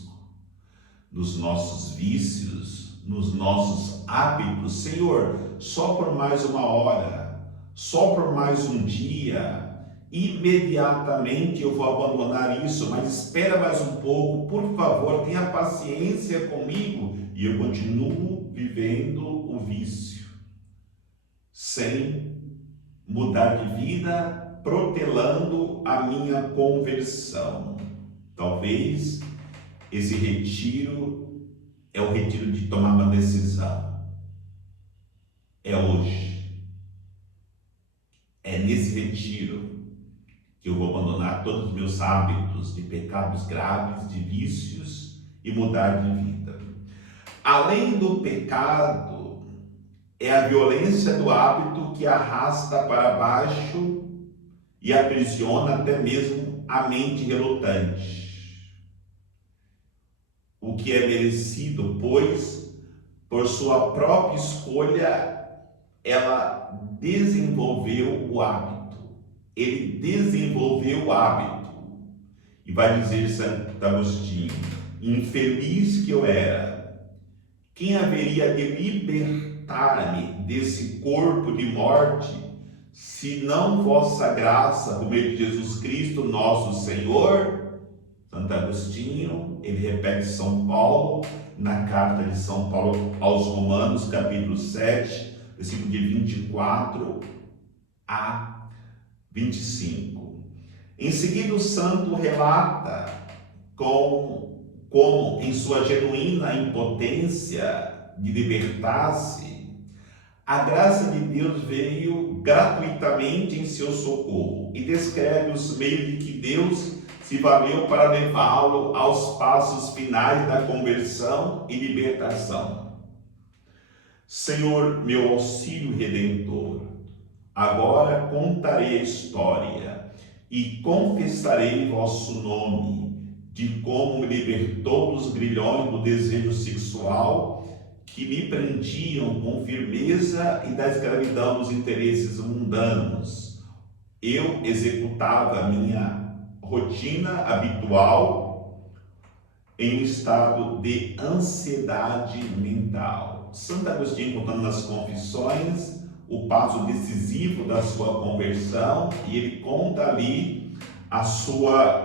Nos nossos vícios, nos nossos hábitos. Senhor, só por mais uma hora, só por mais um dia, imediatamente eu vou abandonar isso, mas espera mais um pouco, por favor, tenha paciência comigo, e eu continuo vivendo o vício, sem mudar de vida, protelando a minha conversão. Talvez esse retiro é o retiro de tomar uma decisão. É hoje. É nesse retiro que eu vou abandonar todos os meus hábitos de pecados graves, de vícios, e mudar de vida. Além do pecado, é a violência do hábito que arrasta para baixo e aprisiona até mesmo a mente relutante. O que é merecido, pois, por sua própria escolha, ela desenvolveu o hábito. Ele desenvolveu o hábito. E vai dizer Santo Agostinho: infeliz que eu era, quem haveria de libertar-me desse corpo de morte, se não vossa graça, por meio de Jesus Cristo, nosso Senhor? Santo Agostinho, ele repete São Paulo, na carta de São Paulo aos Romanos, capítulo 7, versículo de 24 a 25. Em seguida, o santo relata como em sua genuína impotência de libertar-se, a graça de Deus veio gratuitamente em seu socorro, e descreve os meios de que Deus se valeu para levá-lo aos passos finais da conversão e libertação. Senhor, meu auxílio redentor, agora contarei a história e confessarei vosso nome, de como me libertou dos grilhões do desejo sexual que me prendiam com firmeza e da escravidão dos interesses mundanos. Eu executava a minha rotina habitual em um estado de ansiedade mental. Santo Agostinho, contando nas Confissões, o passo decisivo da sua conversão, e ele conta ali a sua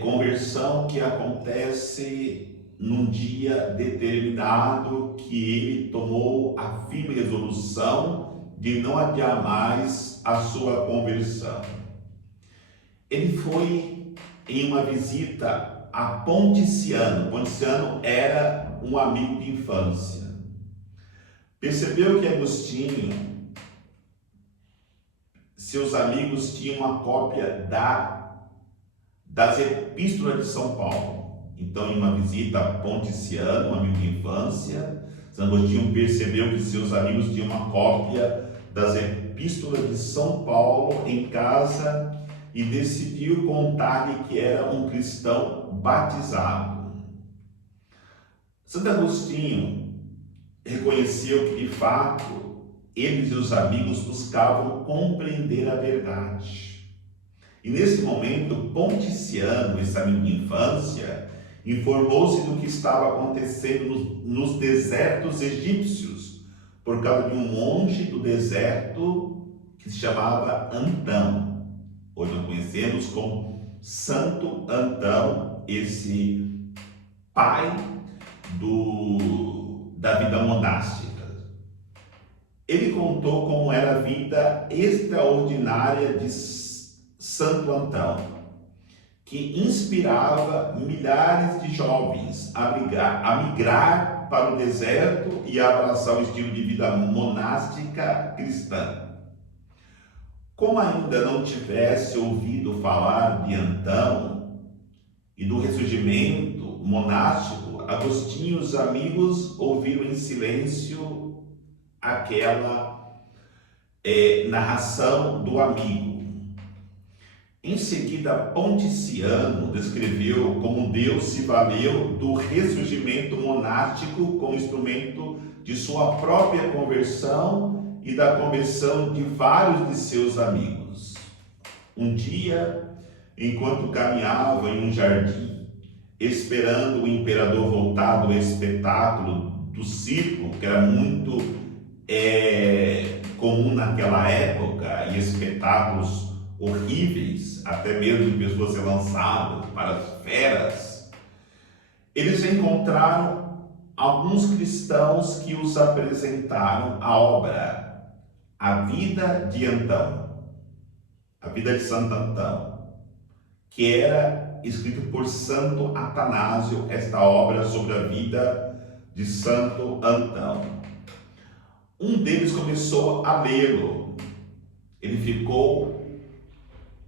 conversão que acontece num dia determinado, que ele tomou a firme resolução de não adiar mais a sua conversão. Ele foi em uma visita a Ponticiano. Ponticiano era um amigo de infância. Percebeu que Agostinho, seus amigos tinham uma cópia das epístolas de São Paulo. Então, em uma visita a Ponticiano, um amigo de infância, São Agostinho percebeu que seus amigos tinham uma cópia das epístolas de São Paulo em casa e decidiu contar-lhe que era um cristão batizado. Santo Agostinho reconheceu que, de fato, eles e os amigos buscavam compreender a verdade. E nesse momento, Ponticiano, esse amigo de infância, informou-se do que estava acontecendo nos desertos egípcios, por causa de um monge do deserto que se chamava Antão. Hoje nós conhecemos como Santo Antão, esse pai da vida monástica. Ele contou como era a vida extraordinária de Santo Antão, que inspirava milhares de jovens a migrar para o deserto e a abraçar o estilo de vida monástica cristã. Como ainda não tivesse ouvido falar de Antão e do ressurgimento monástico, Agostinho e os amigos ouviram em silêncio aquela narração do amigo. Em seguida, Ponticiano descreveu como Deus se valeu do ressurgimento monástico como instrumento de sua própria conversão e da conversão de vários de seus amigos. Um dia, enquanto caminhava em um jardim, esperando o imperador voltar do espetáculo do circo, que era muito comum naquela época, e espetáculos horríveis, até mesmo de pessoas ser lançadas para as feras, eles encontraram alguns cristãos que os apresentaram a obra A Vida de Antão, a vida de Santo Antão, que era escrito por Santo Atanásio, esta obra sobre a vida de Santo Antão. Um deles começou a lê-lo. Ele ficou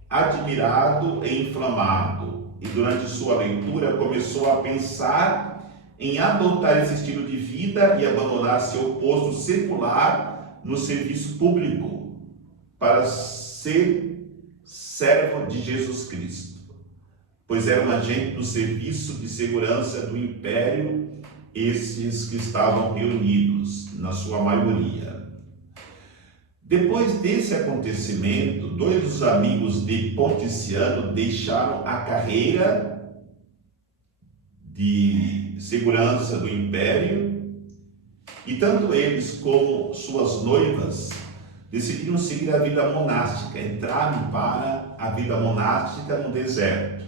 admirado e inflamado, e durante sua leitura começou a pensar em adotar esse estilo de vida e abandonar seu posto secular no serviço público para ser servo de Jesus Cristo, pois era um agente do serviço de segurança do império, esses que estavam reunidos, na sua maioria. Depois desse acontecimento, dois dos amigos de Ponticiano deixaram a carreira de segurança do império, e tanto eles como suas noivas decidiram seguir a vida monástica, entraram para a vida monástica no deserto.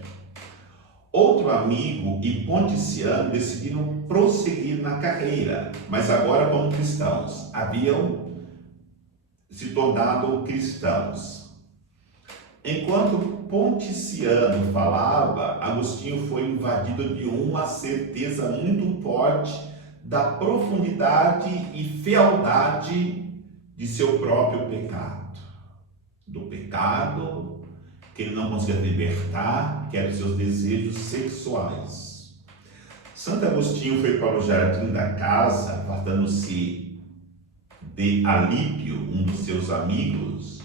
Outro amigo e Ponticiano decidiram prosseguir na carreira, mas agora como cristãos. Haviam se tornado cristãos. Enquanto Ponticiano falava, Agostinho foi invadido de uma certeza muito forte da profundidade e fealdade de seu próprio pecado. Do pecado que ele não conseguia libertar, que eram seus desejos sexuais. Santo Agostinho foi para o jardim da casa, afastando-se de Alípio, um dos seus amigos,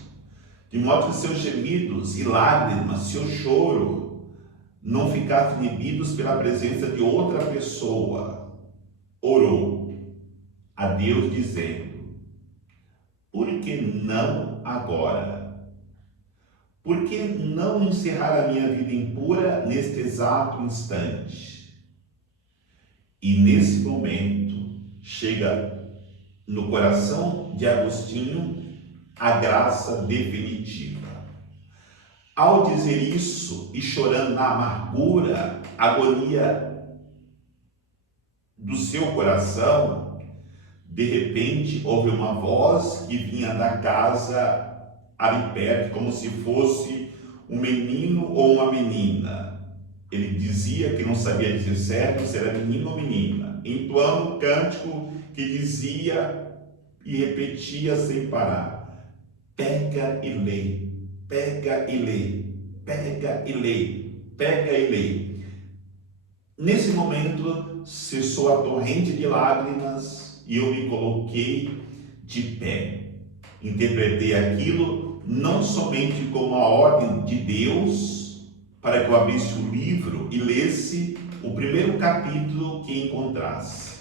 de modo que seus gemidos e lágrimas, seu choro, não ficassem inibidos pela presença de outra pessoa. Orou a Deus dizendo: por que não agora? Por que não encerrar a minha vida impura neste exato instante? E nesse momento chega no coração de Agostinho a graça definitiva. Ao dizer isso e chorando na amargura, agonia do seu coração, de repente houve uma voz que vinha da casa ali perto, como se fosse um menino ou uma menina. Ele dizia que não sabia dizer certo se era menino ou menina, entoando um cântico que dizia e repetia sem parar: pega e lê, pega e lê, pega e lê, pega e lê. Nesse momento cessou a torrente de lágrimas e eu me coloquei de pé. Interpretei aquilo não somente como a ordem de Deus para que eu abrisse o livro e lesse o primeiro capítulo que encontrasse,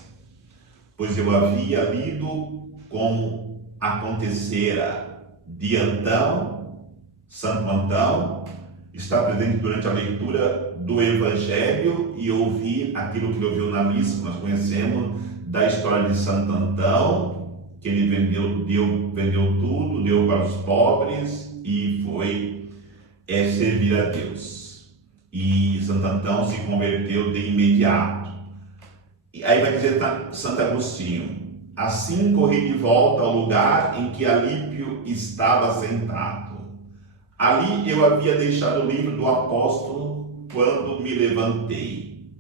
pois eu havia lido como acontecera de Antão, Santo Antão, está presente durante a leitura do Evangelho e ouvir aquilo que ele ouviu na missa. Nós conhecemos da história de Santo Antão, que ele vendeu tudo, deu para os pobres e foi servir a Deus. E Santo Antão se converteu de imediato. E aí vai dizer Santo Agostinho: assim corri de volta ao lugar em que Alípio estava sentado. Ali eu havia deixado o livro do apóstolo quando me levantei.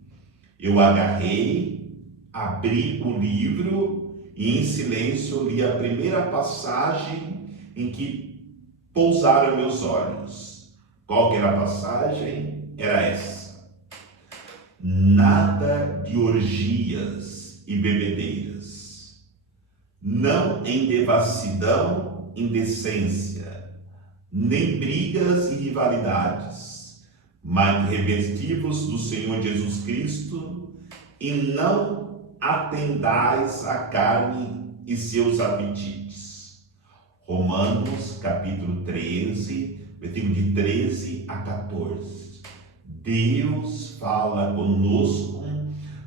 Eu agarrei, abri o livro e em silêncio li a primeira passagem em que pousaram meus olhos. Qual que era a passagem? Era essa: nada de orgias e bebedeiras, não em devassidão, indecência, nem brigas e rivalidades, mas revestivos do Senhor Jesus Cristo e não atendais à carne e seus apetites. Romanos capítulo 13, versículo de 13 a 14. Deus fala conosco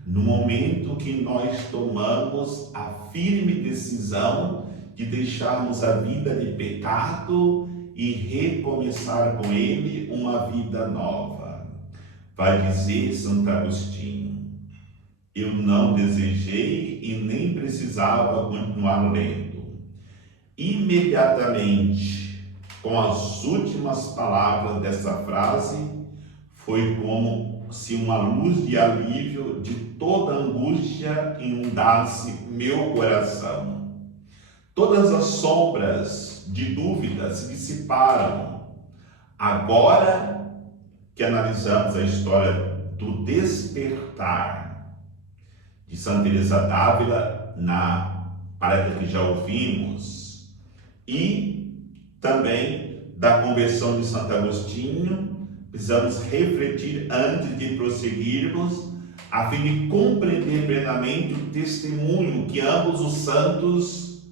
no momento que nós tomamos a firme decisão de deixarmos a vida de pecado e recomeçar com Ele uma vida nova. Vai dizer Santo Agostinho: eu não desejei e nem precisava continuar lendo. Imediatamente, com as últimas palavras dessa frase, foi como se uma luz de alívio de toda angústia inundasse meu coração. Todas as sombras de dúvida se dissiparam. Agora que analisamos a história do despertar de Santa Teresa d'Ávila na palestra que já ouvimos, e também da conversão de Santo Agostinho, precisamos refletir antes de prosseguirmos, a fim de compreender plenamente o testemunho que ambos os santos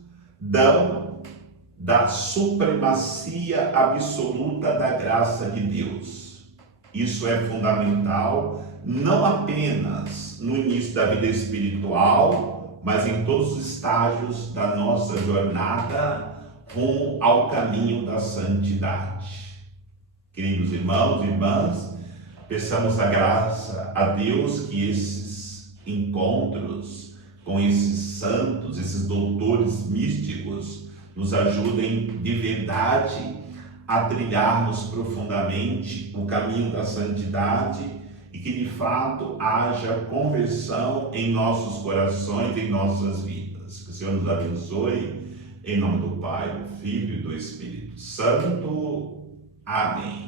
dão da supremacia absoluta da graça de Deus. Isso é fundamental, não apenas no início da vida espiritual, mas em todos os estágios da nossa jornada rumo ao caminho da santidade. Queridos irmãos e irmãs, peçamos a graça a Deus que esses encontros com esses santos, esses doutores místicos, nos ajudem de verdade a trilharmos profundamente o caminho da santidade e que de fato haja conversão em nossos corações, em nossas vidas. Que o Senhor nos abençoe, em nome do Pai, do Filho e do Espírito Santo. Amém.